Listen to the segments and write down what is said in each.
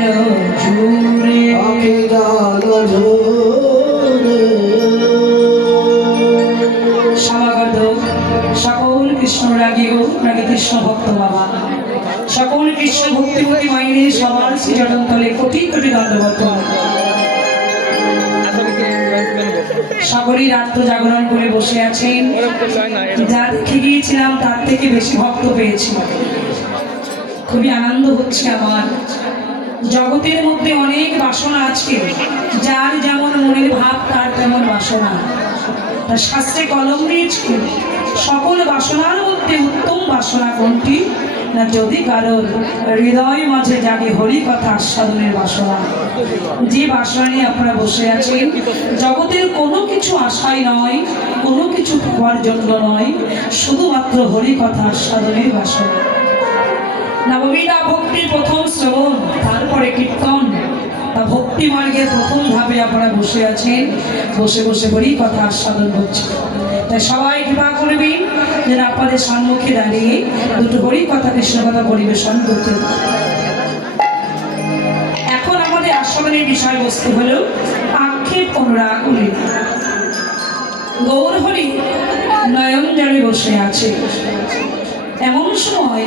জল ঝরে আখি জল ঝরে সমাগত সকল কৃষ্ণরাগী ও রাগী কৃষ্ণ ভক্ত বাবা, সকল কৃষ্ণ ভক্তিমতী মাইনে সবার শ্রীচরণ তলে কোটি কোটি দণ্ডবত। সকলেই রাত্র জাগরণ করে বসে আছেন। যা দেখে গিয়েছিলাম তার থেকে বেশি ভক্ত পেয়েছি, খুবই আনন্দ হচ্ছে আমার। জগতের মধ্যে অনেক বাসনা আছে, যার যেমন মনের ভাব তার তেমন বাসনা। শাস্ত্রে কলম দিয়েছে সকল বাসনার মধ্যে উত্তম বাসনা কোনটি না, যদি কারোর হৃদয় মাঝে জাগে হরি কথা আস্বাদনের বাসনা। যে বাসনা নিয়ে আপনারা বসে আছেন, জগতের কোনো কিছু আশাই নয়, কোনো কিছু পাওয়ার জন্য নয়, শুধুমাত্র হরি কথা আস্বাদনের বাসনা। নবমীরা ভক্তির প্রথম শ্রবণ, তারপরে কীর্তন। তা ভক্তি মার্গের প্রথম ধাপে আপনারা বসে আছেন, বসে বসে হরি কথা আস্বাদন করছে। তাই সবাই কৃপা করবেন যেন আপনাদের সম্মুখে দাঁড়িয়ে দুটো হরি কথা কৃষ্ণ কথা পরিবেশন করতে পারে। এখন আমাদের আস্বাদনের বিষয়বস্তু হলো আক্ষেপ অনুরাগ হরি। গৌর হরি নয়ন জলে বসে আছে। এমন সময়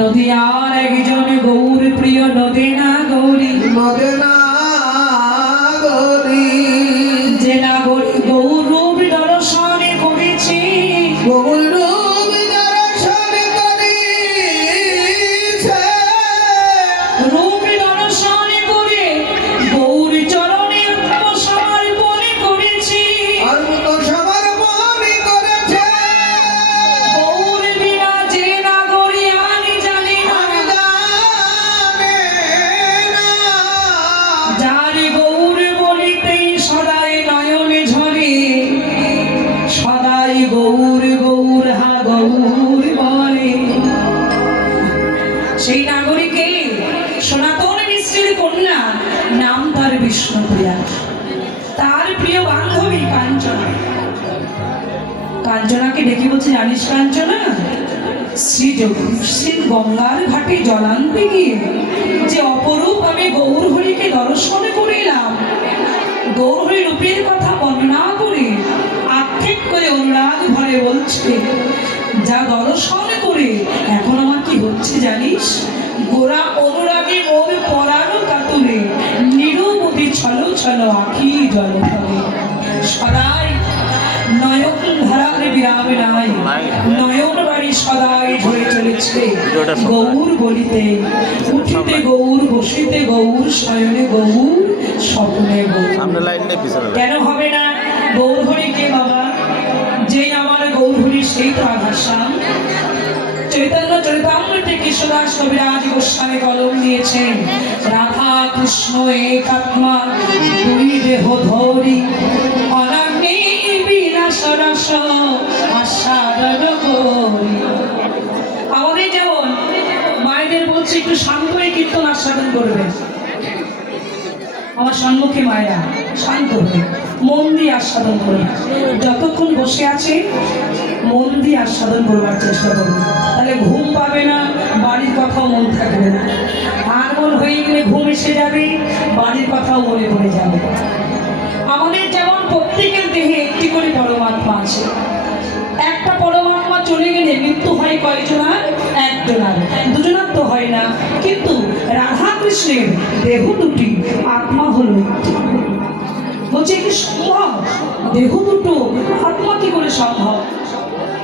নদীয়ার একজন গৌর প্রিয় নদেনা গৌরী, নদেনা গৌরী যে নাগরী গৌর রূপ দর্শনে করেছে, গৌর রূপ দর্শন করেছে, রূপ দর্শনে করে গৌর চরণে আত্মসমর্পণ করেছে। আত্মসমর্পণ করেছে। গৌর বিনা যে নাগরী আমি জানি না, যার গৌর বলিতেই সদাই নয়নে ঝরে, সদাই গৌর গৌর হা গৌর বলে। সেই নাগরিকে সনাতন মিশ্রের কন্যা, নাম তার বিষ্ণুপ্রিয়া। তার প্রিয় বান্ধবী কাঞ্চনা। কাঞ্চনাকে ডেকে বলছে, জানিস কাঞ্চনা, শ্রী গঙ্গার ঘাটে জলান্তে গিয়ে যে অপরূপ আমি গৌর হরিকে দর্শন করিলাম, গৌর হরি রূপের কথা বর্ণনা করে আক্ষেপ করে অনুরাগ ভরে বলছে, যা দর্শন করে এখন আমার কি হচ্ছে জানিস, গোরা অনুরাগে মোর পরানো কাতুরে নিরবধি ছলো ছলো আখি জল ফলে। সদাই নয়ন ধারার বিরাম নাই, নয়ন বাড়ি সদাই ধরে চলেছে গৌর বলিতে, উঠিতে গৌর, বসিতে গৌর, শয়নে গৌর, স্বপ্নে গৌর। কেন হবে না? গৌর হরি কে বাবা? যে আমার গৌর হরি সেই তো আঘাসাম। চৈতন্য চরিতামৃতে কৃষ্ণদাস কবিরাজ গোস্বামী কলম দিয়েছেন, রাধা কৃষ্ণ এক আত্মা দুই দেহ ধরি, অনাগ্নি বিনাশ রস আস্বাদন করি। আমাদের যেমন মায়েদের বলছে একটু শান্ত হয়ে কীর্তন আস্বাদন করবে। আমার সম্মুখে মায়েরা শান্ত হয়ে মন দিয়ে আস্বাদন করি। যতক্ষণ বসে আছে মন দিয়ে আস্বাদন করবার চেষ্টা করবে, তাহলে ঘুম পাবে না, বাড়ির কথাও মন থাকবে না। আর মন হয়ে গেলে ঘুম এসে যাবে, বাড়ির কথাও মনে পড়ে যাবে। আমাদের যেমন প্রত্যেকের দেহে একটি করে পরমাত্মা আছে। একটা পরমাত্মা চলে গেলে মৃত্যু হয় কয়জনার? একজনার। দুজনার তো হয় না, কিন্তু রাধা কৃষ্ণের দেহ দুটি, আত্মা হলো একটি। বলছে কি সম্ভব? দেহ দুটো, আত্মা কি করে সম্ভব?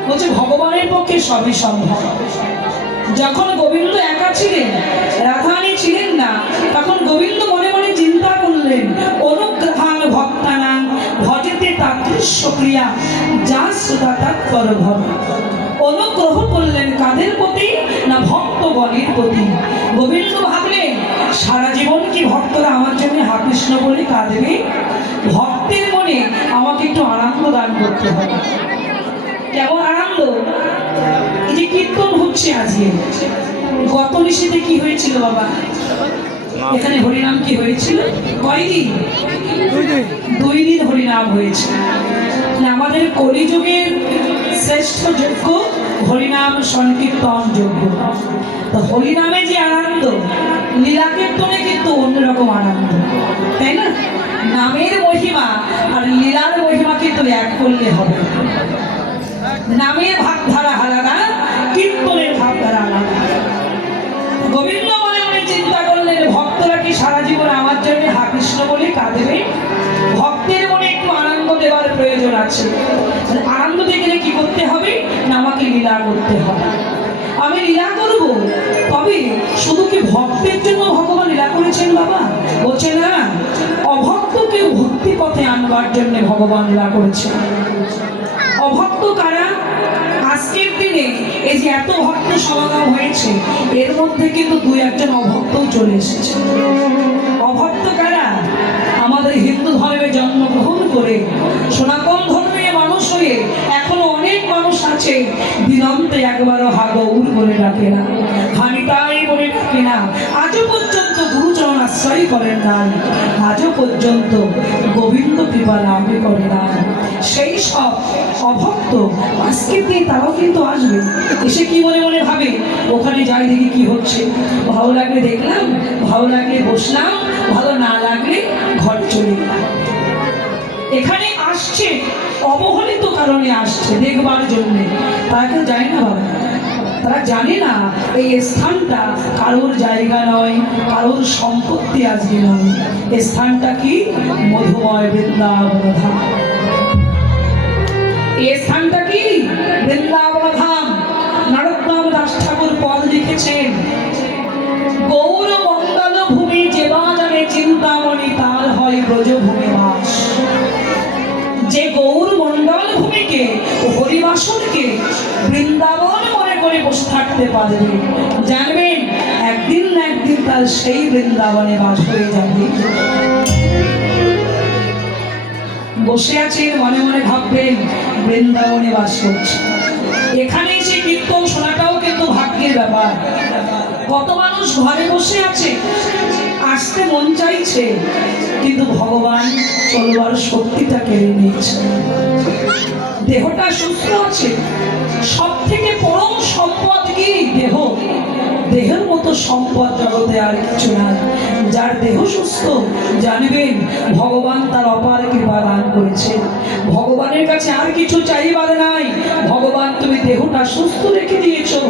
বলছে ভগবানের পক্ষে সবই সম্ভব। যখন গোবিন্দ একা ছিলেন, রাধারানী ছিলেন না, তখন গোবিন্দ মনে মনে চিন্তা করলেন, অনুগ্রহান ভক্তানাং ভজতে তাদৃশ্য ক্রিয়া যা শ্রোতা তাৎপর ভব। অনুগ্রহ করলেন কাদের প্রতি? না ভক্তগণের প্রতি। গোবিন্দ ভাবলেন, সারা জীবন কি ভক্তরা আমার জন্য হা কৃষ্ণ বলে কাঁদবে? ভক্তের মনে আমাকে একটু আনন্দ দান করতে হবে। কেমন আনন্দ? এই যে কীর্তন হচ্ছে আজকে, গত নিষেধে কি হয়েছিল বাবা? এখানে হরিনাম কি হয়েছিল? কয়দিন? 2 দিন হরিনাম হয়েছে। আমাদের কলিযুগের শ্রেষ্ঠ যজ্ঞ হরিনাম সংকীর্তন যজ্ঞ। তো হরিনামে যে আনন্দ, লীলা কীর্তনে কিন্তু অন্যরকম আনন্দ, তাই না? নামের মহিমা আর লীলার মহিমা কিন্তু এক করলে হবে। নামের ভাবধারা আলাদা, কীর্তনের ভাবধারা আলাদা। গোবিন্দ মনে মনে চিন্তা করলেন, ভক্তরা কি সারা জীবন আমার জন্য হা কৃষ্ণ বলে কাঁদবে? ভক্তের মনে একটু আনন্দ দেওয়ার প্রয়োজন আছে। আনন্দ দিতে গেলে কি করতে হবে না, আমাকে লীলা করতে হবে। আমি লীলা করব, তবে শুধু কি ভক্তের জন্য ভগবান লীলা করেছেন বাবা? বলছে না, অভক্তকে ভক্তি পথে আনবার জন্য ভগবান লীলা করেছেন। অভক্ত কারা? আজকের দিনে এই যে এত ভক্ত সমাগম হয়েছে, এর মধ্যে কিন্তু দুই একজন অভক্তও চলে এসেছে। অভক্ত কারা? আমাদের হিন্দু ধর্মে জন্মগ্রহণ করে সনাতন ধর্মে মানুষ হয়ে এখনো অনেক মানুষ আছে দিনন্তে একবারও হা গৌর বলে ডাকে না, হানিতাই বলে ডাকে না, আজও পর্যন্ত গুরুচরণ আশ্রয় করেন না, আজও পর্যন্ত গোবিন্দ কৃপা লাভ করে না। সেই সব অভক্ত আজকের দিন তারাও কিন্তু আসবে, এসে কি মনে মনে ভাবে, ওখানে যাই দেখি কি হচ্ছে, ভালো লাগলে দেখলাম, ভালো লাগলে বসলাম, ভালো না লাগলে ঘর চলে গেলাম। এখানে আসছে অবহেলিত কারণে আসছে, দেখবার জন্যে। তারা কেউ যায় না বাবা, তারা জানে না এই স্থানটা কারোর জায়গা নয়, কারোর সম্পত্তি আজকে নয়। এই স্থানটা কি? মধুময় বৃন্দাবন ধাম। এই স্থানটা কি? বৃন্দাবন ধাম। নরোত্তম দাস ঠাকুর পদ লিখেছেন, গৌর মঙ্গল ভূমি যেবা জানে চিন্তামণি তার হয় ব্রজভূমি বাস। যে গৌর মন্ডল ভূমিকে, হরিবাসনকে বৃন্দাবন মনে করে বসে থাকতে পারবে, জানবেন একদিন না একদিন তার সেই বৃন্দাবনে বাস হয়ে যাবে। বসে আছেন, মনে মনে ভাববেন বৃন্দাবনে বাস করছে। এখানে এসে কীর্তন শোনাটাও কিন্তু ভাগ্যের ব্যাপার। কত মানুষ ঘরে বসে আছে, আসতে মন চাইছে, কিন্তু ভগবান চলবার শক্তিটা কেড়ে নিয়েছে। দেহটা সুস্থ আছে, সব থেকে পরম সম্পদ কি? দেহ। দেহের মতো সম্পদ জগতে আর কিছু নাই। যার দেহ সুস্থ, জানবেন ভগবান তার অপার কৃপা দান করেছে। ভগবানের কাছে আর কিছু চাইবার নাই। ভগবান তুমি দেহটা সুস্থ রেখে দিয়েছো,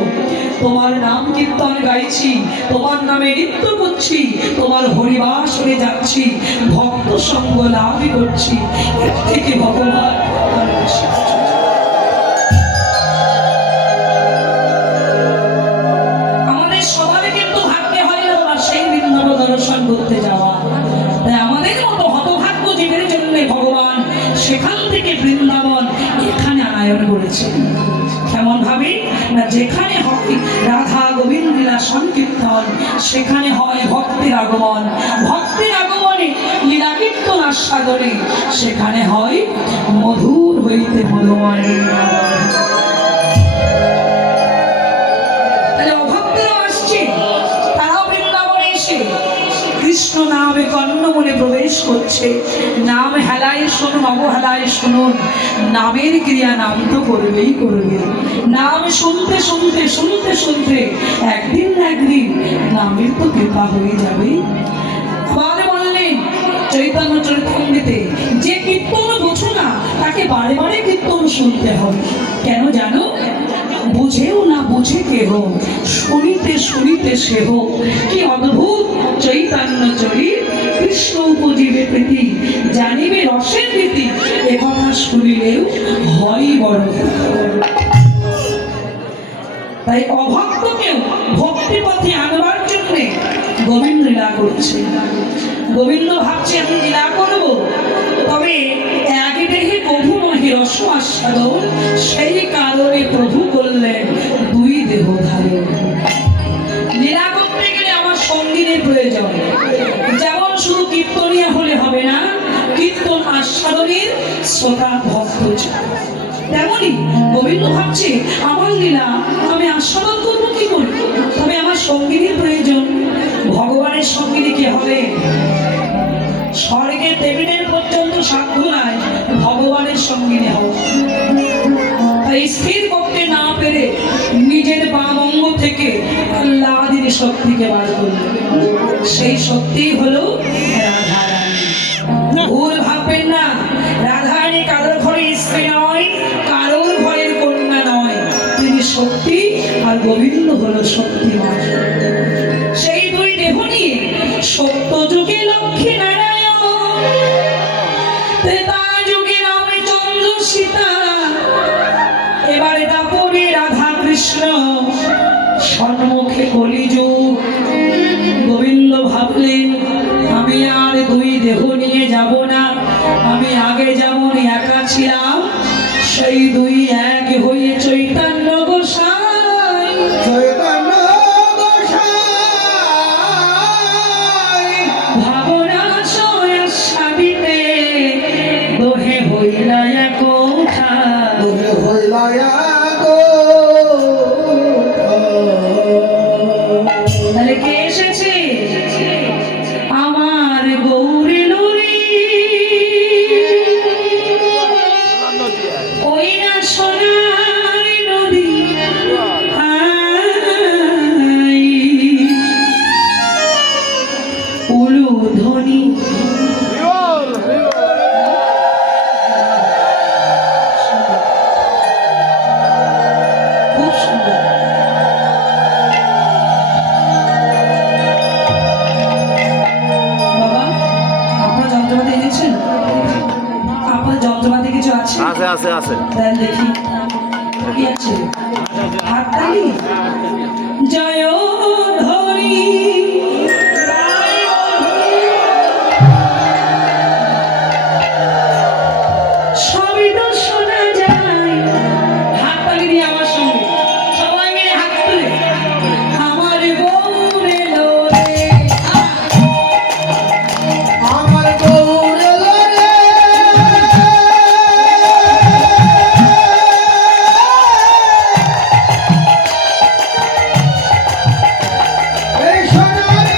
তোমার নাম কীর্তন গাইছি, তোমার নামে নৃত্য করছি, তোমার হরিবাস হয়ে যাচ্ছি, ভক্ত সঙ্গ লাভই করছি। এর থেকে ভগবান আমাদের সবার কিন্তু ভাগ্যে হয় না সেই বৃন্দাবন দর্শন করতে যাওয়া। তাই আমাদের মতো হতভাগ্য জীবের জন্য ভগবান সেখান থেকে বৃন্দাবন এখানে আনায়ন করেছেন। কেমন ভাবে না, যেখানে হয় রাধা গোবিন্দ লীলা সংকীর্তন, সেখানে হয় ভক্তের আগমন। ভক্তের আগমনে লীলা কীর্তন আস্বাদনে সেখানে হয় মধুর হইতে মধুময়। তাহলে অভক্তরাও আসছে, তারাও বৃন্দাবনে এসে কৃষ্ণ নামে কর্ণ মনে প্রবেশ করছে। নাম হেলায় শুনুন, অবহেলায় শুনুন, নামের ক্রিয়া নাম তো করবেই করবে। নাম শুনতে শুনতে শুনতে শুনতে একদিন না একদিন নামের তো কৃপা হয়ে যাবে। আবার বললেন চৈতন্য চরিতামৃতে, যে কীর্তন বোঝো না তাকে বারে বারে কীর্তন শুনতে হবে। কেন জানো? বুঝেও না বুঝে কেহ, শুনিতে শুনিতে সেহ। কি অদ্ভুত চৈতন্য চরিত, কৃষ্ণ উপজীবে প্রীতি, জানিবে রসের রীতি, একথা শুনিলেও হয় বড়। তাই অভক্তকেও ভক্তি পথে আনবার জন্য গোবিন্দ লীলা করছে। গোবিন্দ ভাবছে আমি লীলা করব, তবে এক দেহে প্রভু নহে রস আস্বাদন, সেই কারণে প্রভু করলেন দুই দেহ ধারণ। লীলা করতে গেলে আমার সঙ্গীনের প্রয়োজন। যেমন শুধু কীর্তনিয়া হলে হবে না, কীর্তন আস্বাদনের শ্রোতা ভক্ত চাই। তেমনই গোবিন্দ ভাবছে আমার লীলা আমি আস্বাদন করবো কি করে, তবে আমার সঙ্গীনের প্রয়োজন। ভগবানের সঙ্গিনী কে হবে? স্বর্গের দেবীদের পর্যন্ত সাধ্য নাই ভগবানের সঙ্গিনী হবে। তাই স্থির করতে না পেরে নিজের বাম অঙ্গ থেকে আল্লাহর শক্তিকে বার করলেন। সেই সত্যি হলো রাধারানী। ভুল ভাববেন না, রাধারানী কারোর ঘরের স্ত্রী নয়, কারোর ঘরের কন্যা নয়, তিনি সত্যি আর গোবিন্দ হলো শক্তিমান। সেই দুই দেহ নিয়ে সত্য যুগে লক্ষ্মী নারায়ণ, ত্রেতা যুগে রামচন্দ্র সীতা, এবারে দাপরে রাধা কৃষ্ণ, সম্মুখে কলিযুগ। গোবিন্দ ভাবলেন আমি আর দুই দেহ নিয়ে যাব না, আমি আগে যেমন একা ছিলাম সেই দুই এক হয়ে চৈতন্য গোসাই, চৈতন্য গোসাই ভাবনা সাবিতে দোহে হইলা কোথা। তুমি হইলা গো তাহলে কে এসেছে? আমার গৌরী নুরি, ওই না সোনার নদী, হাই উলু ধ্বনি। খুব সুন্দর। বাবা, আপনার যন্ত্রপাতি এনেছেন? আপনার যন্ত্রপাতি কিছু আছে? আছে আছে দেন দেখি কি আছে। হাততালি, জয় ধ্বনি, সবই তো শোনা যায়। হাততালি দিয়ে আমার সঙ্গে সবাই মিলে হাত তুলে, আমার গৌর এলো রে। আমার গৌর লরে এই সোনার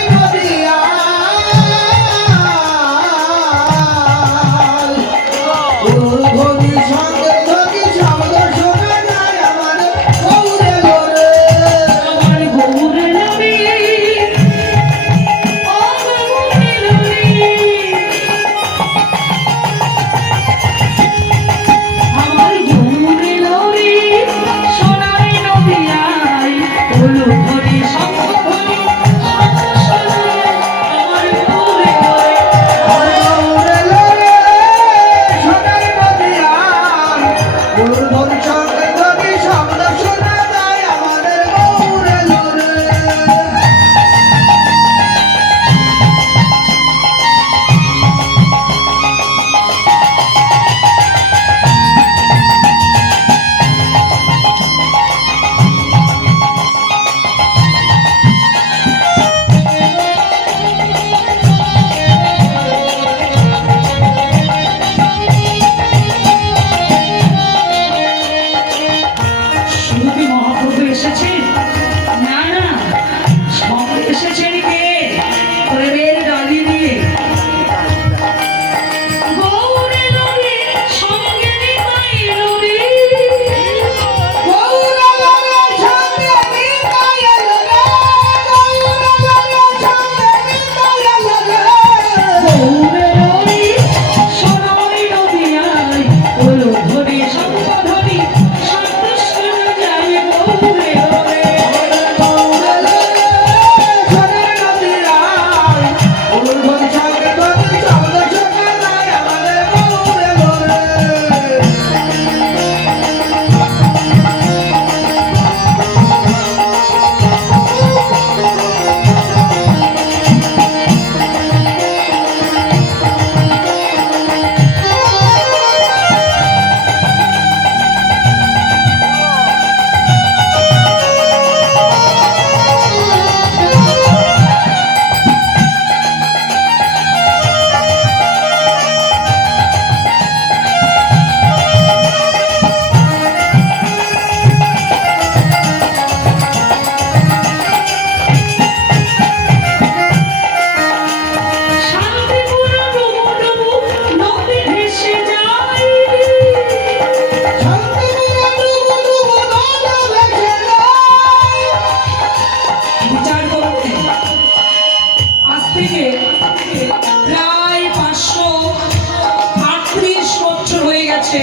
প্রায় 538 বছর হয়ে গেছে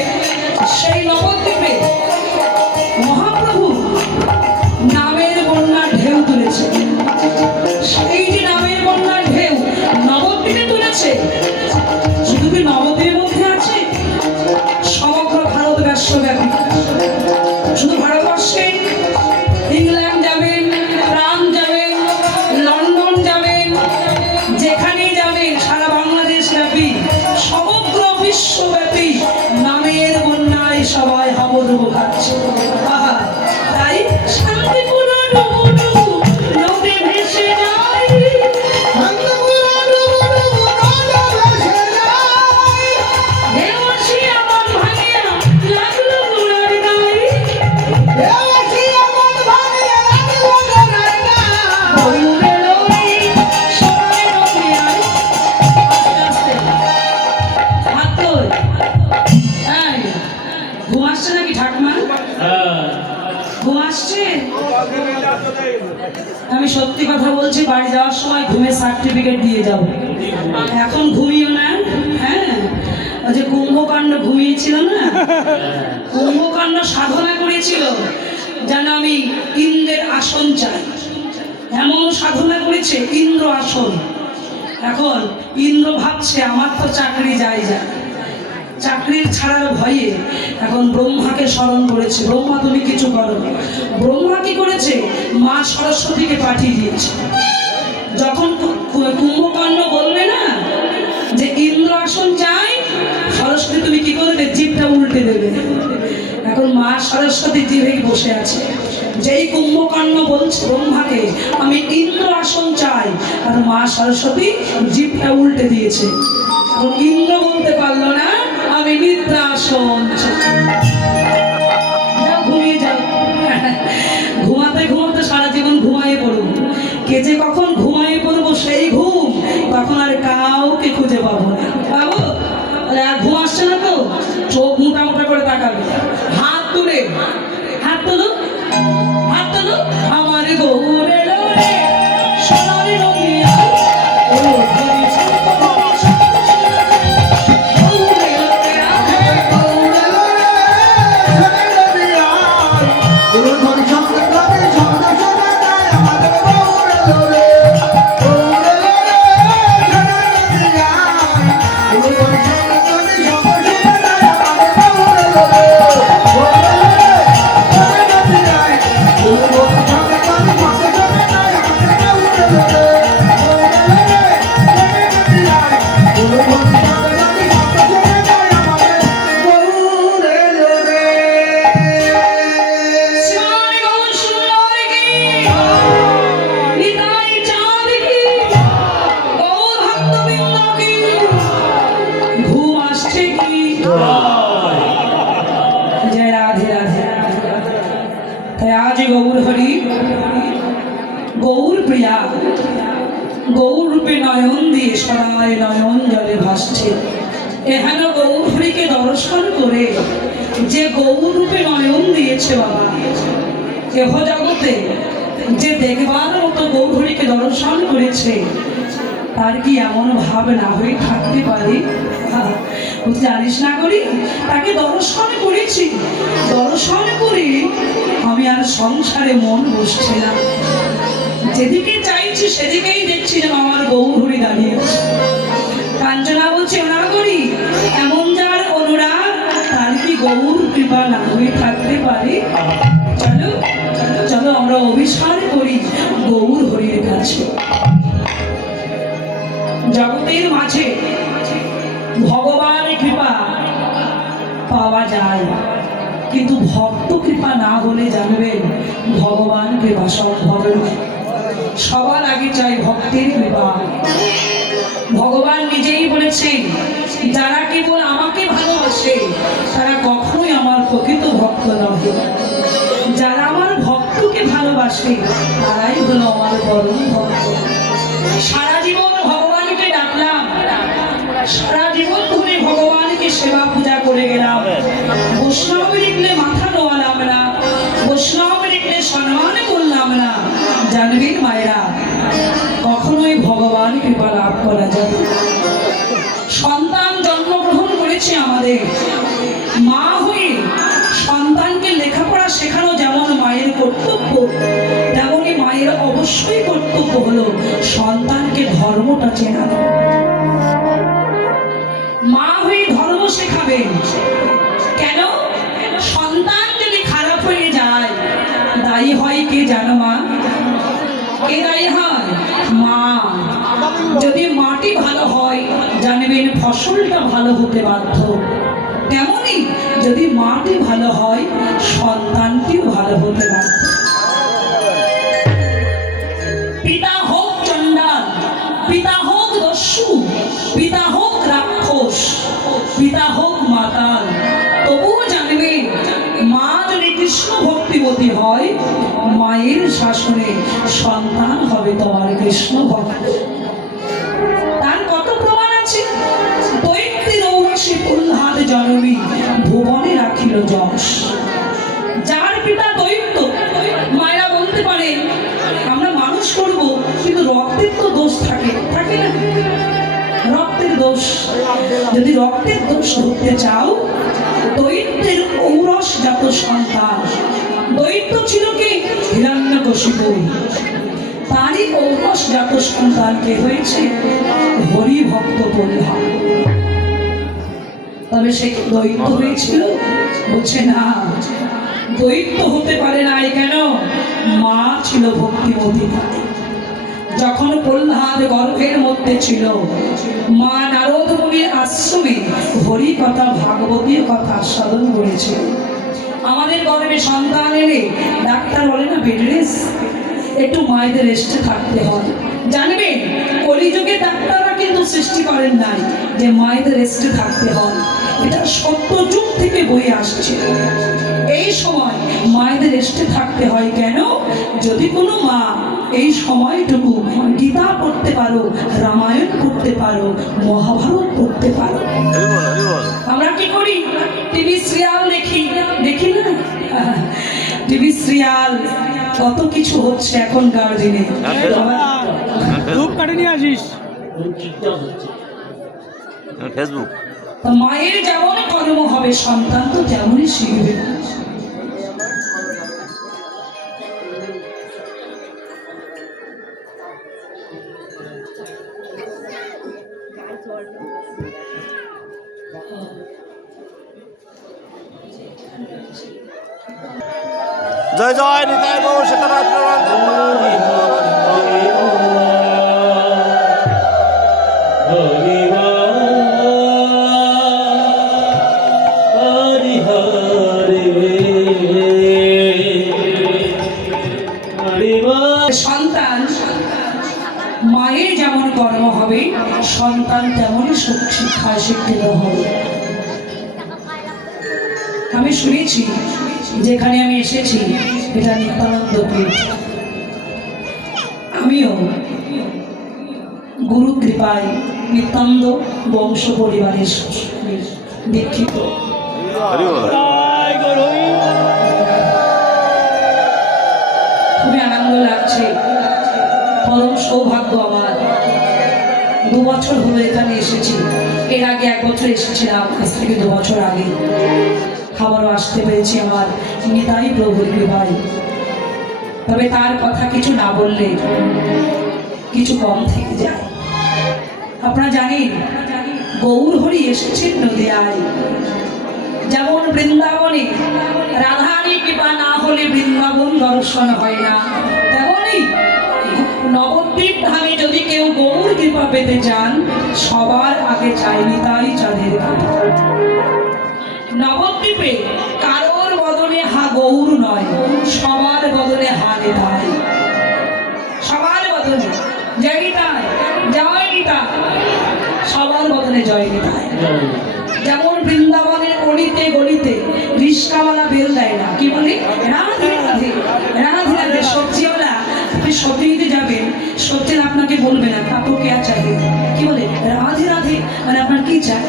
সেই নবদ্বীপে মহাপ্রভু নামের বন্যার ঢেউ তুলেছে। সেই যে নামের বন্যার ঢেউ নবদ্বীপে তুলেছে, শুধু কি নবদ্বীপের মধ্যে আছে? সমগ্র ভারতবর্ষব্যাপী, শুধু ভারতবর্ষে ইংল্যান্ড যাবেন, ফ্রান্স যাবেন, লন্ডন যাবেন, যেখানে যাবেন সারা বাংলাদেশ ব্যাপী, সমগ্র বিশ্বব্যাপী নামের বন্যায় সবাই হাবুডুবু খাচ্ছে। আহা, তাই শান্তিপূর্ণ ডুবু ডুবু নদী ভেসে যায়। ঢেউ আসিয়া মন ভাঙিয়া লাগলো গোড়ার গায়ে। গৌরে লই সবাই নদী আয়। আস্তে আস্তে হাত তোল। এই, ঘুম আসছে নাকি ঠাকুমা? ঘুম আসছে? আমি সত্যি কথা বলছি, বাড়ি যাওয়ার সময় ঘুমের সার্টিফিকেট দিয়ে যাব। এখন ঘুমিও না। হ্যাঁ, ওই যে কুম্ভকাণ্ড ঘুমিয়েছিল না, কুম্ভকাণ্ড সাধনা করেছিল যেন আমি ইন্দ্রের আসন চাই, এমন সাধনা করেছে ইন্দ্র আসন। এখন ইন্দ্র ভাবছে আমার তো চাকরি যায় যায়, চাকরির ছাড়ার ভয়ে এখন ব্রহ্মাকে স্মরণ করেছে। ব্রহ্মা তুমি কিছু করো। ব্রহ্মা কি করেছে? মা সরস্বতীকে পাঠিয়ে দিয়েছে। যখন কুম্ভকর্ণ বলবে না যে ইন্দ্র আসন চাই, সরস্বতী তুমি কি করবে? জিভটা উল্টে দেবে। এখন মা সরস্বতী জিভেই বসে আছে। যেই কুম্ভকর্ণ বলছে ব্রহ্মাকে আমি ইন্দ্র আসন চাই, আর মা সরস্বতী জিভটা উল্টে দিয়েছে। এখন ইন্দ্র বলতে পারলো না আমি নিদ্রা আসন চাই। যাও ঘুমিয়ে যাও। ঘুমাতে ঘুমাতে সারা জীবন ঘুমাইয়ে পড়বো। কে যে কখন ঘুমাইয়ে পড়বো সেই ঘুম তখন আর কাউকে খুঁজে পাবো না। পাবো? তাহলে আর ঘুম আসছে না তো? চোখ মোটা মোটা করে তাকাবে, হাত তুলে, হাত তুলো, হাত তুলো। আমার গৌরে লোরে সোনারি নদিয়া ও ধরি শঙ্খ ধরি শঙ্খ গৌরে লোরে আহে। শিবানী গৌর সুন্দর কি, নিতাই চাঁদ কি, গৌর ভক্তবৃন্দ কি, ঘুম আসছে কি? জয় রাধে রাধে। তাই আজ গৌর হরি, গৌর প্রিয়া, গৌর রূপে নয়ন দিয়ে সদায় নয়ন জলে ভাসছে। এহেন গৌর হরিকে দর্শন করে যে গৌর রূপে নয়ন দিয়েছে বাবা, কেহ জগতে যে দেখবার মতো গৌর হরিকে দর্শন করেছে, তার কি এমন ভাব না হয়ে থাকতে পারে? জানিস না করি তাকে দর্শন করেছি, দর্শন করে আমি আর সংসারে মন বসছে না। যেদিকে চাইছি সেদিকেই দেখছি যেন আমার গৌর হরি দাঁড়িয়ে আছে। কাঞ্চনা বলছে না করি এমন যার অনুরাগ, তার কি গৌর কৃপা না হয়ে থাকতে পারে? চলো চলো আমরা অভিসার করি গৌর হরির কাছে। জগতের মাঝে ভগবান কৃপা পাওয়া যায়, কিন্তু ভক্ত কৃপা না হলে জানবেন ভগবান কৃপা সম্ভব নয়। সবার আগে চাই ভক্তের কৃপা। ভগবান নিজেই বলেছেন যারা কেবল আমাকে ভালোবাসে তারা কখনোই আমার প্রকৃত ভক্ত নয়। যারা আমার ভক্তকে ভালোবাসে তারাই হলো আমার পরম ভক্ত। সারা জীবন ভগবানকে ডাকলাম, সারা জীবন ধরে ভগবানকে সেবা পূজা করে গেলাম, বৈষ্ণব দেখলে মাথা নোয়ালাম না, বৈষ্ণব দেখলে সম্মান করলাম না, জানবেন মায়েরা কখনোই ভগবান কৃপা লাভ করা যাবে হলো সন্তানকে ধর্মটা চেনানো। মা হয়ে ধর্ম শেখাবেন। কেন? সন্তান যদি খারাপ হয়ে যায় দায়ী হয় কে জানো মা? কে দায়ী হয়? মা। যদি মাটি ভালো হয় জানবেন ফসলটা ভালো হতে বাধ্য। তেমনি যদি মাটি ভালো হয় সন্তানটিও ভালো হতে বাধ্য। পিতা হোক চণ্ডাল, পিতা হোক দস্যু, পিতা হোক রাক্ষস, পিতা হোক মাতাল, তবুও জানবেন মা যদি কৃষ্ণ ভক্তিবতী হয় মায়ের শাসনে সন্তান হবে তোমার কৃষ্ণ ভক্ত। তার কত প্রমাণ আছে। দৈত্যের ঔরসে প্রহ্লাদ জননী ভুবনে রাখিল যশ। যার পিতা দৈত্য, মায়েরা বলতে পারে আমরা মানুষ করব কিন্তু রক্তের তো দোষ থাকে, থাকে না? রক্তের দোষ, যদি রক্তের দোষ ধরতে চাও দৈত্যের ঔরসজাত সন্তান, দৈত্য ছিল কি? হিরণ্যকশিপু। তারই ঔরসজাত সন্তানকে হয়েছে হরি ভক্ত প্রহ্লাদ। তবে সে দৈত্য হয়েছিল? বলছে না, দৈত্য হতে পারে নাই। কেন? মা ছিল ভক্তিমতী। যখন প্রহ্লাদ গর্ভের মধ্যে ছিল মা নারদ মুনির আশ্রমে হরি কথা ভাগবতীয় কথা আস্বাদন করেছে। আমাদের গর্ভে সন্তান এলে ডাক্তার বলে না বেড রেস্ট, একটু মায়েদের রেস্টে থাকতে হয়। জানবেন কলিযুগে ডাক্তাররা কিন্তু সৃষ্টি করেন নাই যে মায়েদের রেস্টে থাকতে হয়। এটা সত্যযুগ থেকে বয়ে আসছে। এই সময় মায়েদের রেস্টে থাকতে হয়। কেন? যদি কোনো মা এই সময়টুকু গীতা পড়তে পারো, রামায়ণ পড়তে পারো, মহাভারত পড়তে পারো। আমরা কি করি? টিভি সিরিয়াল দেখি, দেখি না? টিভি সিরিয়াল কত কিছু হচ্ছে এখনকার দিনে। ফেসবুক। মায়ের যেমন কর্ম হবে সন্তান তো তেমনই শিখবে। জয় জয় নিতাই গৌর সীতানাথ সন্তান মায়ের যেমন কর্ম হবে সন্তান তেমনই শিক্ষায় শিক্ষিত হবে। আমি শুনেছি যেখানে আমি এসেছি এটা নিত্যানন্দ পীঠ। আমিও গুরু কৃপায় নিত্যানন্দ বংশ পরিবারের দীক্ষিত। খুবই আনন্দ লাগছে, পরম সৌভাগ্য আমার। 2 বছর হলো এখানে এসেছি। এর আগে 1 বছর এসেছিলাম, আজ থেকে 2 বছর আগে। আবারও আসতে পেরেছি আমার নিতাই প্রভুর কৃপায়। তবে তার কথা কিছু না বললে কিছু কম থেকে যায়। আপনারা জানেন গৌর হরি এসেছেন নদিয়ায়। যেমন বৃন্দাবনে রাধারী কৃপা না হলে বৃন্দাবন দর্শন হয় না, তেমনি নবদ্বীপ ধামে যদি কেউ গৌর কৃপা পেতে চান সবার আগে চাই নিতাই চাঁদের কৃপা। নবদ্বীপে কারোর বদনে হা গৌর নয়, সবার বদনে হা নিতাই। সবার বদনে জয় নিতাই, জয় নিতাই, সবার বদনে জয় নিতাই। যেমন বৃন্দাবনের গলিতে গলিতে রিস্কাওয়ালা বেল দেয় না, কি বলে? রাধে রাধে, রাধে রাধে। সবজিওয়ালা, আপনি সবজি নিতে যাবেন, সবজির আপনাকে বলবে না আপনাকে আর চাই, কি বলে? রাধে রাধে, মানে আপনার কি চাই?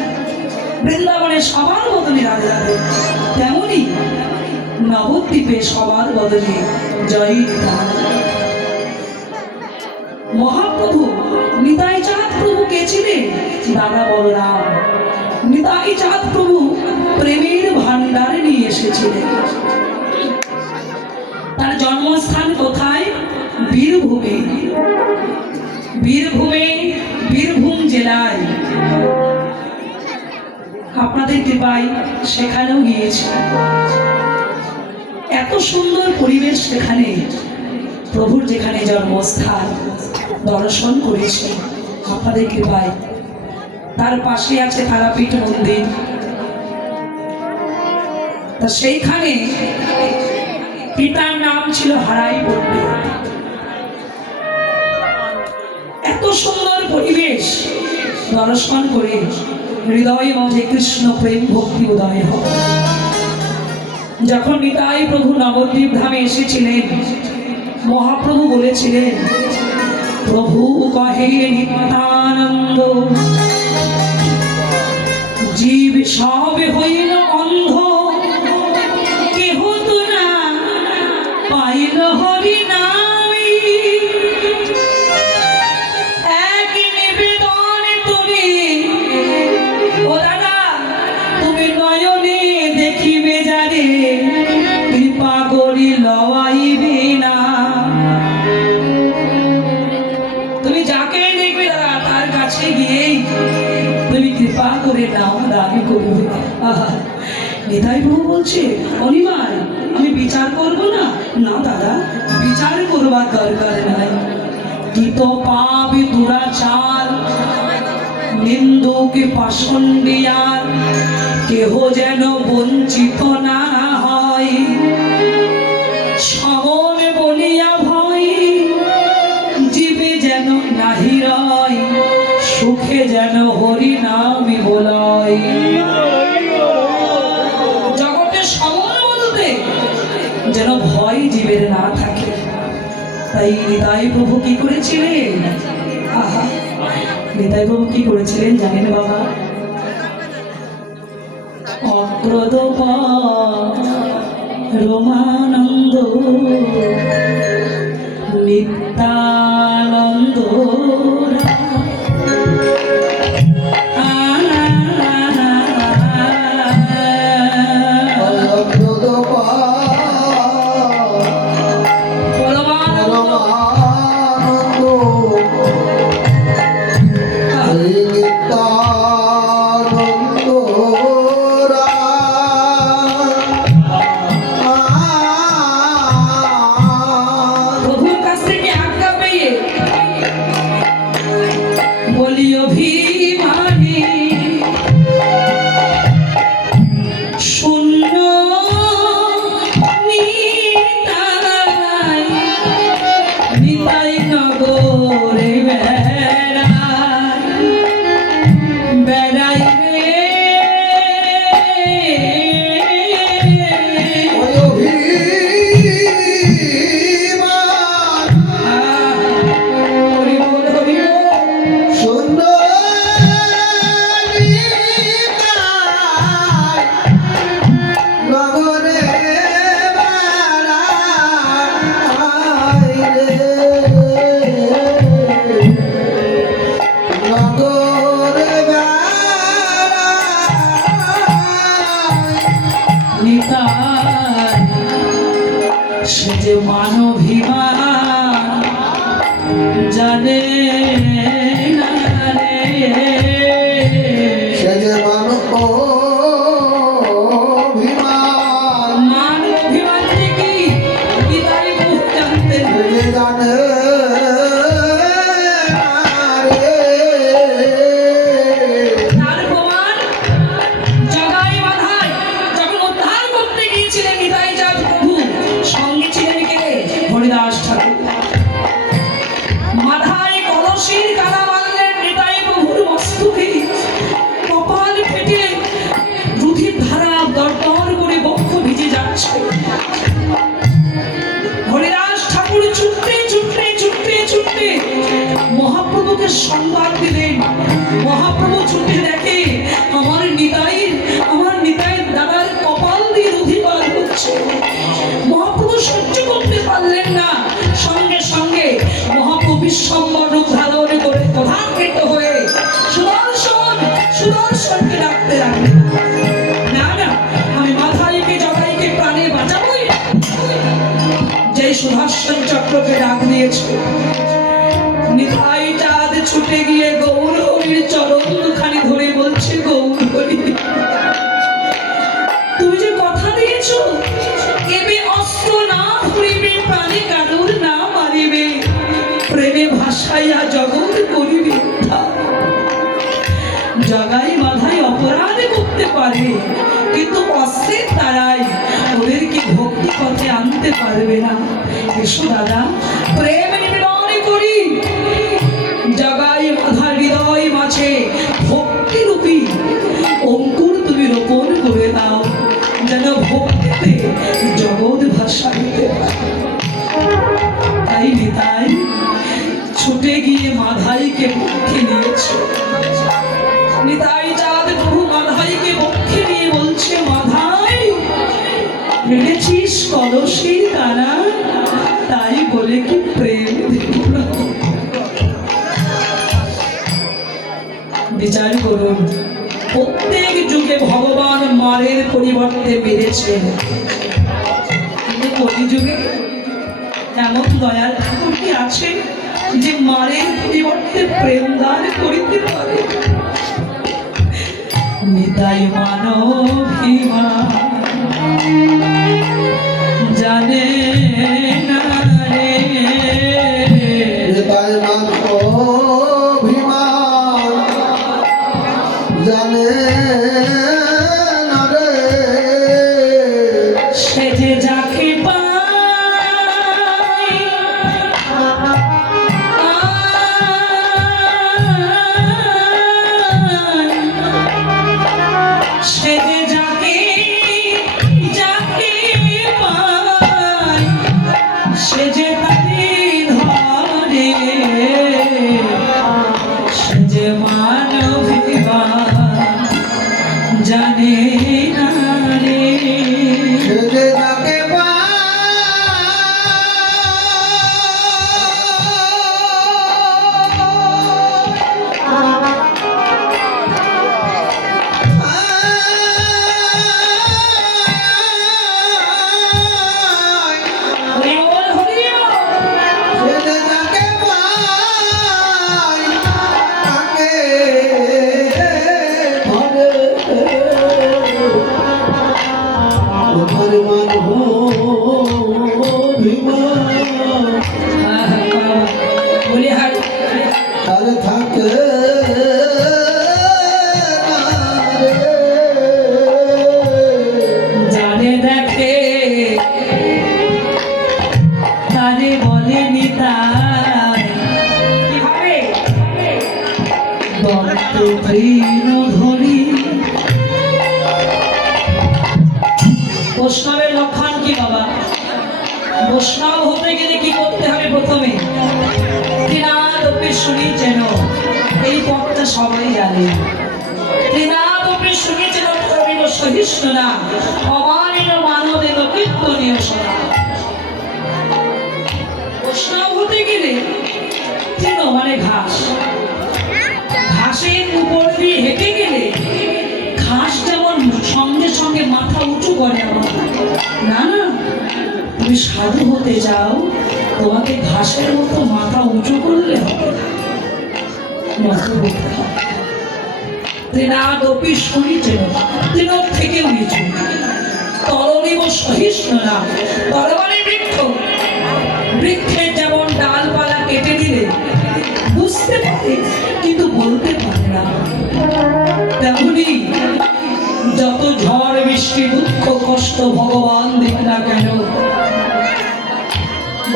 বৃন্দাবনে সবার বদলে রাধে রাধে, তেমনি নবদ্বীপে সবার বদলে জয় নিতাই। মহাপ্রভু নিতাই চাঁদ প্রভু কে ছিলেন? দাদা বলরাম। নিতাই চাঁদ প্রভু প্রেমের ভান্ডারে নিয়ে এসেছিলেন। তার জন্মস্থান কোথায়? বীরভূমে। বীরভূম জেলায় আপনাদের কৃপায় সেখানেও গিয়েছি। এত সুন্দর পরিবেশ সেখানে, প্রভুর যেখানে জন্মস্থান দর্শন করেছি আপনাদের কৃপায়। তার পাশে আছে তারাপীঠ মন্দির। তা সেইখানে পিতার নাম ছিল হারাই পণ্ডিত। এত সুন্দর পরিবেশ দর্শন করে হৃদয় মাঝে কৃষ্ণ প্রেম ভক্তি উদয় হয়। যখন নিতাই প্রভু নবদ্বীপ ধামে এসেছিলেন, মহাপ্রভু বলেছিলেন, প্রভু কহে নিত্যানন্দ, জীব সব হইল অন্ধ, কেহ তো না পাইল হরি নামে। এক নিবেদন তুমি, ও দাদা, তুমি নয়নে দেখিবে যারে, কৃপা করি লওয়াইবে না। তুমি যাকে দেখবে দাদা, তার কাছে গিয়েই তুমি কৃপা করে নাও, দাবি করবে। আহা, নিতাই প্রভু বলছে, অনিমাই আমি বিচার করব না। না দাদা, বিচার করবার দরকার নাই। কৃত পাপ দুরাচার, নিন্দুকে পাষণ্ডিয়ার, কেহ যেন বঞ্চিত না হয়। শ্রবণ বলিয়া ভয়, জীবে যেন নাহি রয়, সুখে যেন হরি নামি বলয়। জগতে শ্রবণ বলতে যেন ভয় জীবের না থাকে। তাই নিতাই প্রভু কি করেছিলেন? আহা, নিতাই প্রভু কি করেছিলেন জানেন বাবা? অগ্রদপ রমানন্দ নিত্যানন্দ বলি অভিমানী শূন্য নিতাই, নিতাই নগরে বেড়াই রে। সে যে মানভিমান জানে না রে, সে যে মানভিমান, মানভিমান কি বিদায় বহু জানতেন। জানে তার প্রমাণ জগাই মাথায় যখন উদ্ধার করতে গিয়েছিলেন নিতাই চাঁদ প্রভু, সঙ্গে ছিলেন কে? হরিদাস ঠাকুর। মাথায় কলসির কালা বাঁধলেন নিতাই প্রভুর মস্তকে, কপাল ফেটে রুধির ধারা দরদর করে বক্ষ ভিজে যাচ্ছে। হরিদাস ঠাকুর ছুটতে ছুটতে ছুটতে ছুটতে মহাপ্রভুকে সংবাদ দিলেন। মহাপ্রভু ছুটে দেখে আমার নিতাই দাদার কপাল দিয়ে রুধি বার হচ্ছে। মহাপ্রভু সহ্য করতে পারলেন না, সঙ্গে সঙ্গে মহাপ্রভু বিশ্বম্বর রূপ ধারণ করে প্রধানকৃত হয়ে সুদর্শনকে ডাকতে লাগলেন। না না, আমি মাথাইকে জগাইকে প্রাণে বাঁচাবই। যে সুদর্শন চক্রকে ডাক দিয়েছে, নিতাই ছুটে গিয়ে গৌর হরির চরণ দুখানি ধরে বলছে, গৌর হরি তুমি যে কথা দিয়েছো, এবে অস্ত্র না ধরিবে, প্রাণে কারুর না মারিবে, প্রেমে ভাসাইয়া জগৎ করিবে উদ্ধার। জগাই বাধাই অপরাধ করতে পারে, কিন্তু অস্ত্রের দ্বারাই ওদেরকে ভক্তি পথে আনতে পারবে না। এসো দাদা, প্রেম নিবেদন করি। জগাই বাধার হৃদয় মাঝে ভক্তি রূপী অঙ্কুর তুমি রোপণ করে দাও, যেন ভক্তিতে জগৎ ভাসাইতে পারে। তাই নিতাই ছুটে গিয়ে মাধাইকে পক্ষে নিয়েছে। নিতাই চাঁদ প্রভু মাধাইকে পক্ষে নিয়ে বলছে, মাধাই মেরেছিস কলসির কানা, তাই বলে কি প্রেম দেব না? বিচার করুন, প্রত্যেক যুগে ভগবান মারের পরিবর্তে মেরেছেন, কিন্তু কলিযুগে এমন দয়াল ঠাকুর কি আছে যে মারের পরিবর্তে প্রেম দান করিতে পারে? নিতাই মানবিমান জানে না রে, নিতাই মানবিমান জানে না রে, সে যে যাকে পায় সে যে যাকে যাকে পায় সে যে তাকে ধরে, সে যে মানবিমান জানে না রে। সে যে তাকে হরিবল হরিবল। সে যে তাকে পায় তাকে ধরে। তোমার মানবিমান বলি হার আর থাকে না রে, জানে দেখে তারে বলে নিতাই। কিভাবে? দন্ত তৃণ ধরি। বৈষ্ণবের লক্ষণ কি বাবা? বৈষ্ণব হতে গেলে কি করতে হবে? প্রথমে তৃণাদপি শুনি যেন, এই পথটা সবাই জানে। তৃণাদপি শুনি যেন প্রবীণ সহিষ্ণু না, অমানিন মানবের কীর্তনীয় শোনা। বৈষ্ণব হতে গেলে তৃণ মানে ঘাস, ঘাসের উপর দিয়ে হেঁটে গেলে ঘাস যেমন সঙ্গে সঙ্গে মাথা উঁচু করে আমার, না না, তুমি সাধু হতে যাও, তোমাকে ঘাসের মতো মাথা উঁচু করলে হবে না, নত হতে হবে। তৃণাদপি শুনিছে, তৃণ থেকে নিচু, তরণীব সহিষ্ণু না, তরবারি বৃক্ষ, বৃক্ষের যেমন ডালপালা কেটে দিলে বুঝতে পারে কিন্তু বলতে পারে না, তেমনি যত ঝড় বৃষ্টি দুঃখ কষ্ট ভগবান দেখ না কেন,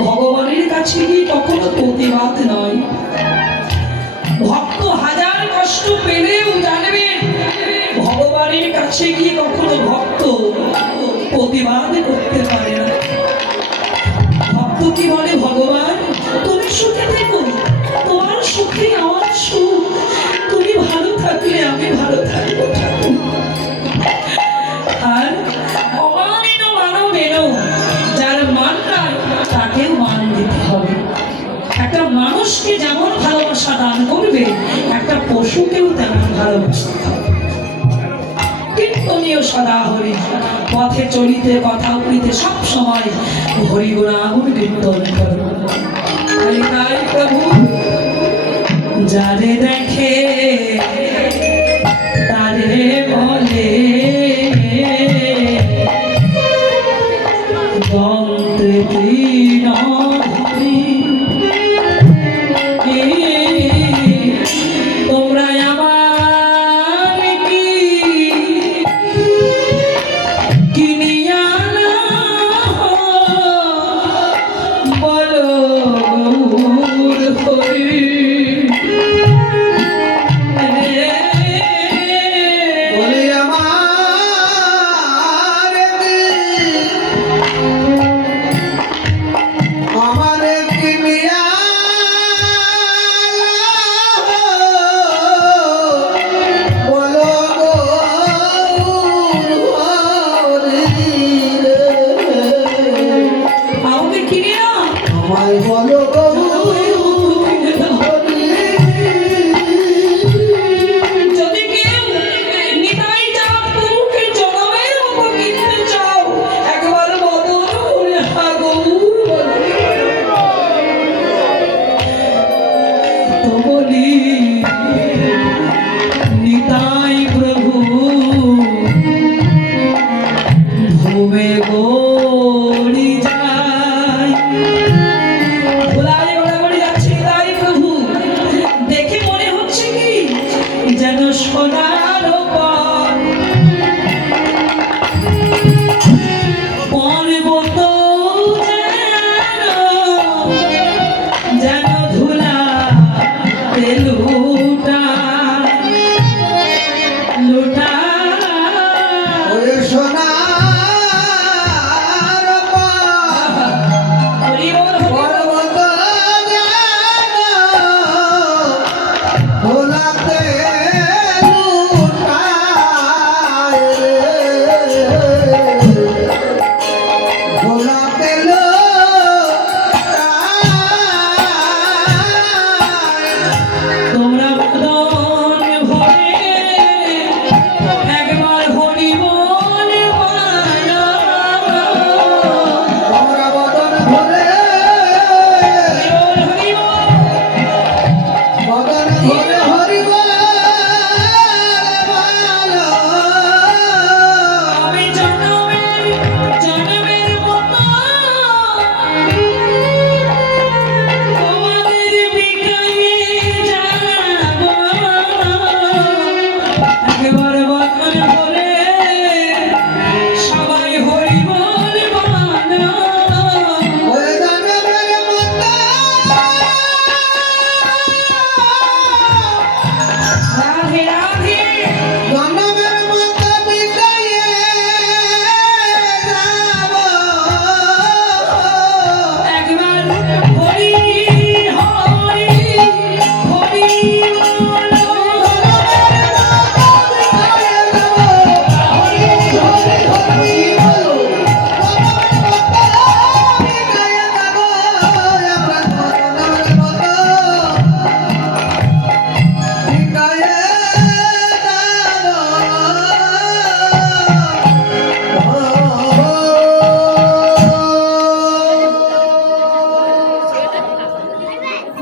ভগবানের কাছে কি কখনো প্রতিবাদ নয়। ভক্ত হাজার কষ্ট পেলেও জানবে ভগবানের কাছে কি কখনো ভক্ত প্রতিবাদ করতে পারে না। ভক্ত কি বলে, ভগবান তুমি সুখে থেকো, তোমার সুখে আমার সুখ, তুমি ভালো থাকলে আমি ভালো থাকবো। আর অমানিত মানবের যার মান নাই তাকেও মান দিতে হবে। একটা মানুষকে যেমন ভালোবাসা দান করবে, একটা পশুকেও তেমন ভালোবাসতে হবে। কীর্তনীয় সদা হরি, পথে চলিতে কথা উঠিতে সব সময় হরি গুণাগুণ কীর্তন করব। তাই প্রভু যারে দেখে তারে বলে দন্তে তৃণধারী। তোমরা আমার কি কিনিয়া না বলো গৌর হরি। বলি আমার কিনিয়া বলো গৌর রে। আমাকে কিনে না আমায় বলো যদি কেউ নিতাই চাঁদ প্রভুকে জনমের মতো কিনতে চাও একবার বদন করে হাগো তো বলি নিতাই প্রভু ভূমে গড়ি যায় ভোলায় গড়াগড়ি যাচ্ছে নিতাই প্রভু। দেখে মনে হচ্ছে কি যেন সোনার পর পর্বত যেন ধুলা লুটা লুটা ওরে সোনার হরি বল পর্বত ভোলাতে লুটায় রে। ভোলাতে লুটায়। তোমরা বদন ভরে একবার হরি বল মানা। আমরা বদন ভরে হরি বল বদন ভরে হরি বলো। আমি জনমের মতো তোমাদের বিকায়ে যাব একবার বদন ভরে সবাই হরি বল মানা। ওই দানবের মতো রাধে রাধে দানবের মতো বিদায়ে যাব। একবার হরি হরি হরি বল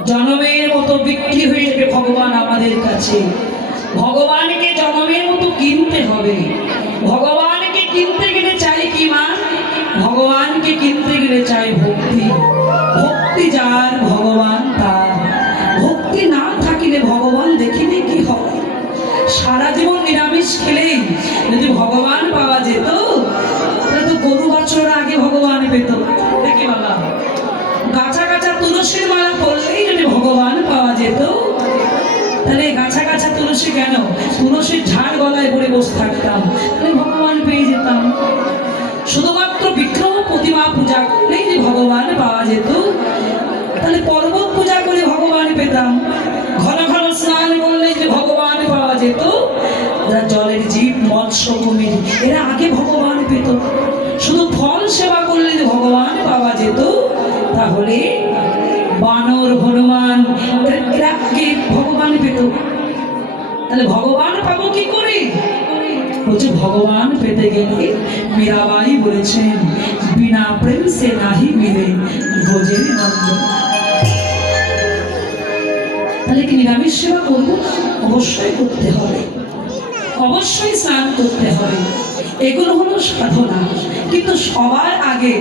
জনমের মতো বিক্রি হয়ে যাবে ভগবান আমাদের কাছে। ভগবানকে জনমের মতো কিনতে হবে। ভগবানকে কিনতে গেলে চাই কি মা? ভগবানকে কিনতে গেলে চাই ভক্তি। ভক্তি যার ভগবান তার। ভক্তি না থাকিলে ভগবান দেখিলে কি হবে? সারা জীবন নিরামিষ খেলেই যদি ভগবান পাওয়া যেত তাহলে তো গরু বাছুর আগে ভগবান পেত। দেখি বাবা গাছা গাছা তুলসীর মালা করলেই যদি ভগবান পাওয়া যেত তাহলে গাছা গাছা তুলসী কেন তুলসীর ঝাড় গলায় পড়ে বসে থাকতাম তাহলে ভগবান পেয়ে যেতাম। শুধুমাত্র বিগ্রহ প্রতিমা পূজা করলেই যে ভগবান পাওয়া যেত তাহলে পর্বত পূজা করে ভগবান পেতাম। ঘন ঘন স্নান করলে যে ভগবান পাওয়া যেত। যারা জলের জীব মৎস্য কুমির এরা আগে ভগবান পেত। শুধু ফল সেবা করলে যে ভগবান পাওয়া যেত তাহলে বানর হনুমান এরা আগে ভগবান পেত। তাহলে ভগবান পাবো কি করে? বলছে ভগবান পেতে গেলে মীরাবাই বলেছেন বিনা প্রেম সে নাহি মিলে ভোজের নন্দ। তাহলে কি নিরামিষ সেবা করবো? অবশ্যই করতে হবে, অবশ্যই স্নান করতে হবে। এগুলো হলো সাধনা। কিন্তু সবার আগে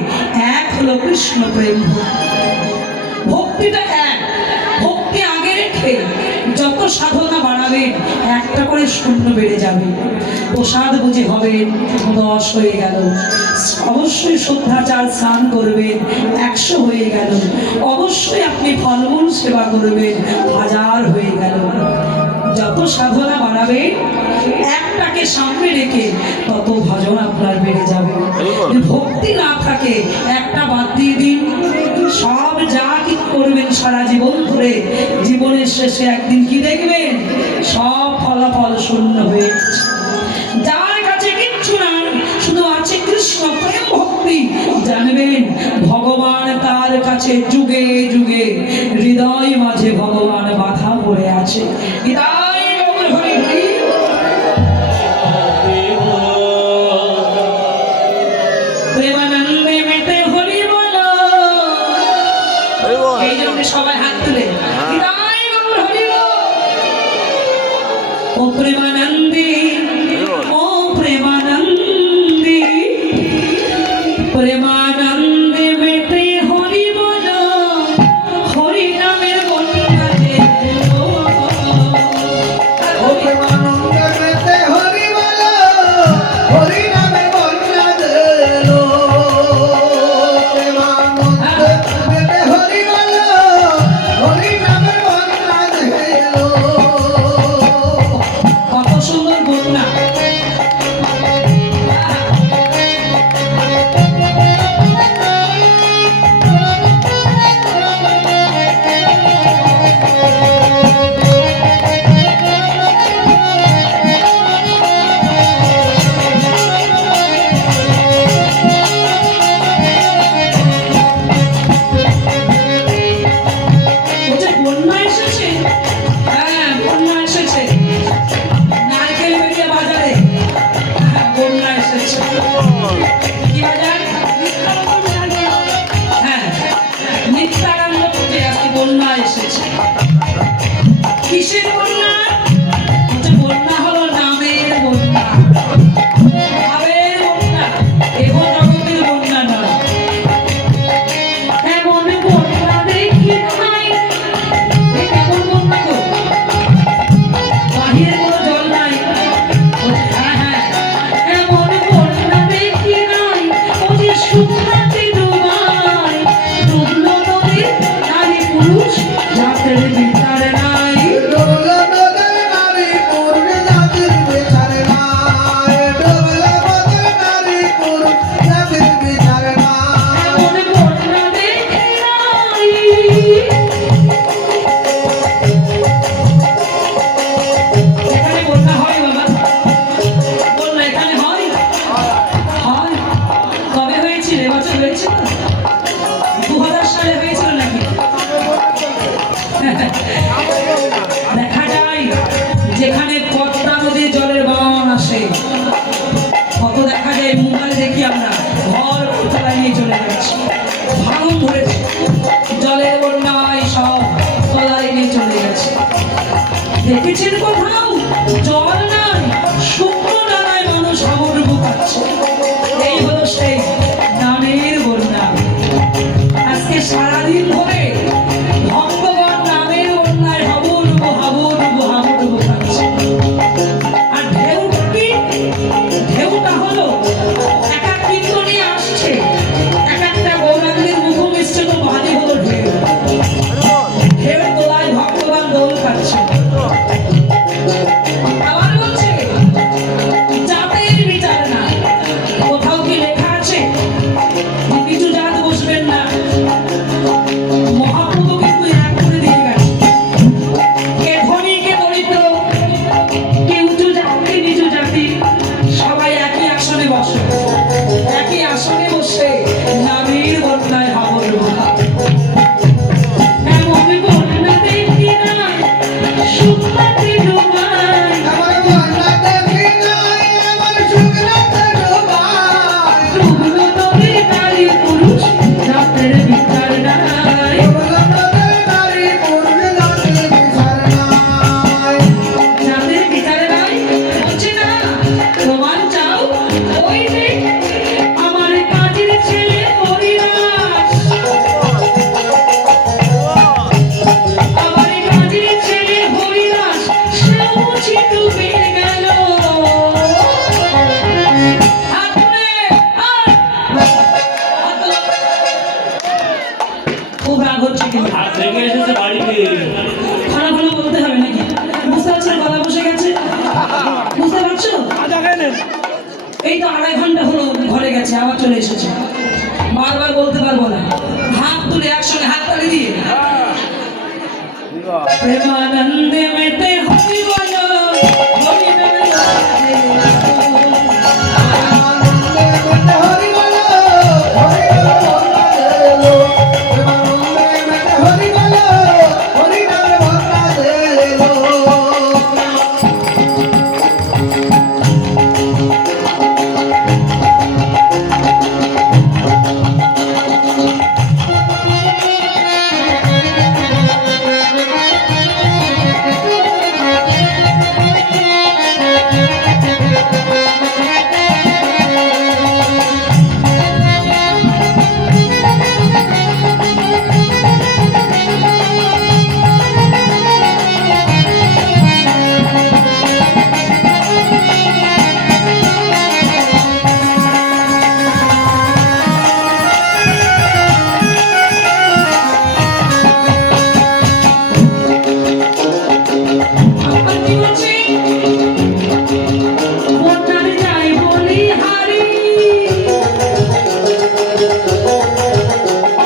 এক হলো কৃষ্ণ প্রেম ভক্তি। ভক্তিটা এক, ভক্তি আগে রেখে যত সাধনা বাড়াবেন একটা করে শূন্য বেড়ে যাবে। প্রসাদ বুঝে হবেন 10 হয়ে গেল, অবশ্যই শ্রদ্ধাচার স্নান করবেন 100 হয়ে গেল, অবশ্যই আপনি ফলমূল সেবা করবেন 1000 হয়ে গেল। যত সাধনা বাড়াবে একটাকে সামনে রেখে তত ভজন আপনার বেড়ে যাবে। যদি ভক্তি না থাকে একটা বাদ দিয়ে দিন, সব যা কি করবেন সারা জীবন ধরে জীবনের শেষে একদিন কি দেখবেন? সব ফলাফল শূন্য হয়ে গেছে। যার কাছে কিচ্ছু নাই, শুধু আছে কৃষ্ণ প্রেম ভক্তি, জানবেন ভগবান তার কাছে যুগে যুগে হৃদয় মাঝে ভগবান বাধা পড়ে আছে। হৃদয় গৌর হরি হরি। প্রেমানন্দে মেতে হরি বলো। এই জন্য সবাই হাত তুলে হৃদয় গৌর হরি বল। ও প্রেমানন্দে, ও প্রেমানন্দে, প্রেমানন্দে মেতে হরি বলো, হরি নামের বন্যাতে ও প্রেমানন্দে মেতে হরি বলো, হরি নামে বন্যা দিলো। প্রেমানন্দে মেতে হরি বলো, হরি নামে বন্যা দিলো। কত সুন্দর বন্যা। তো 2.5 ঘন্টা হলো ঘরে গেছে, আবার চলে এসেছে। বারবার বলতে পারবো না, হাত তুলে একসঙ্গে হাত তালি দিয়ে প্রেমানন্দে মেতে হরি বলো, হরি নামে বাজে। হরি বলো, হরি নামে বন্যা এলো। প্রেমানন্দে মেতে হরি বলো, হরি নামে বন্যা এলো। আবার কি বলছি? বন্যার যাই বলি হারি,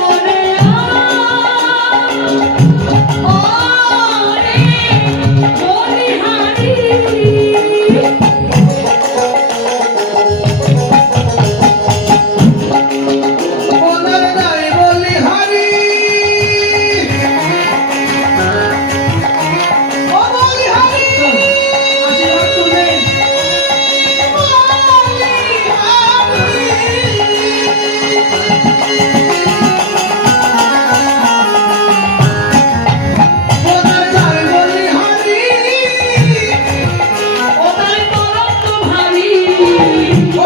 ওরে ওরে বলি হারি। ওনার নামে বলি হরি। ও বলি হরি, আশীর্বাদ করবেন। ওনার নামে বলি হরি। ওদের তরঙ্গ ভারী,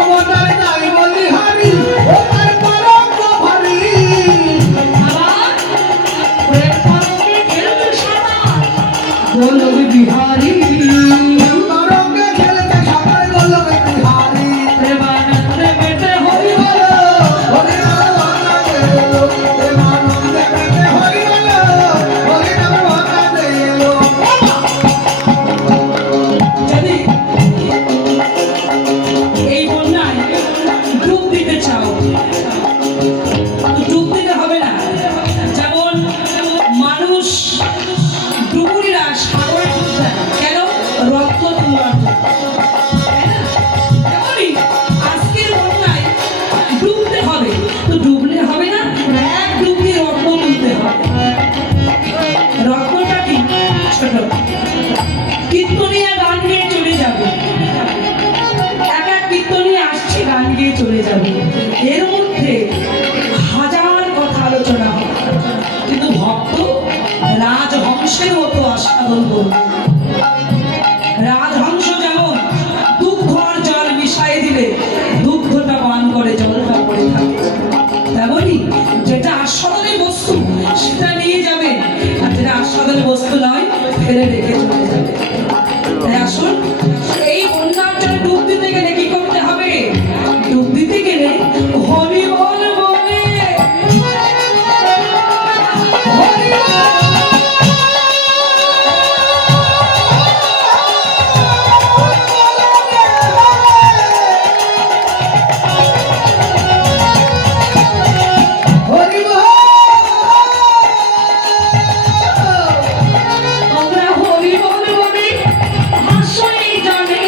ওনার নামে বলি হরি। ওনার তরঙ্গ হরি। আবার ওরে তরঙ্গে খেলতে সাদা গোলক বিহারী। তরঙ্গে খেলতে সবাই বলল বিহারি। প্রেমানন্দে মেতে হরি বলো, হরি নামে বন্যা এলো। প্রেমানন্দে মেতে হরি বলো, হরি নামে বন্যা এলো। যদি এই বন্যায় ডুব দিতে চাও, ডুব দিতে হবে না। যেমন মানুষ ডুবুরিরা সাগরে ডুব দেয়, কেন? রক্ত তোলার জন্য, তাই না? তেমনই আজকের বন্যায় ডুবতে হবে, তো ডুবলে হবে না, এক ডুব দিয়ে রত্ন তুলতে হবে। রত্নটা কি? ছোট কীর্তনিয়া গান গেয়ে চলে যাবে, এক এক কীর্তনিয়া আসছে গান গেয়ে চলে যাবে, এর মধ্যে হাজার কথা আলোচনা হবে, কিন্তু ভক্ত রাজহংসের মতো আস্বাদন করবে। রাজহংস যেমন দুগ্ধ আর জল মিশাই দিলে দুগ্ধটা পান করে, জলটা পড়ে থাকে, তেমনি যেটা আস্বাদনের বস্তু সেটা নিয়ে যাবে, আর যেটা আস্বাদনের বস্তু নয় ফেলে রেখে চলে যাবে। তাই আসুন, এই বন্যাটা ডুব দিতে গেলে কি করতে হবে? ডুব দিতে গেলে হরি বল বলে হরি হরি আমরা হরি বল বলে হাসি জানে,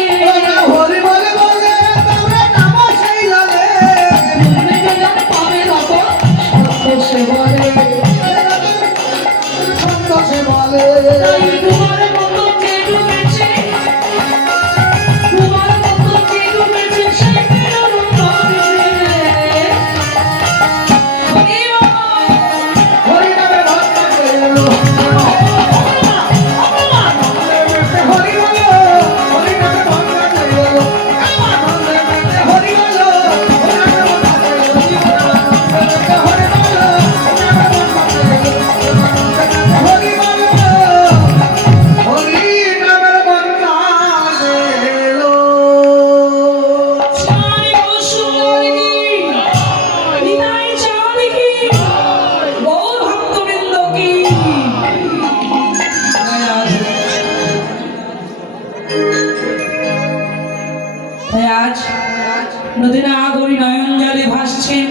নদীনা গৌরী নয়ন জলে ভাসছেন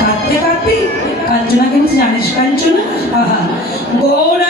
কাঁদতে কাঁদতে। কাঞ্চনা কিন্তু জানিস কাঞ্চনা? আহা গৌরা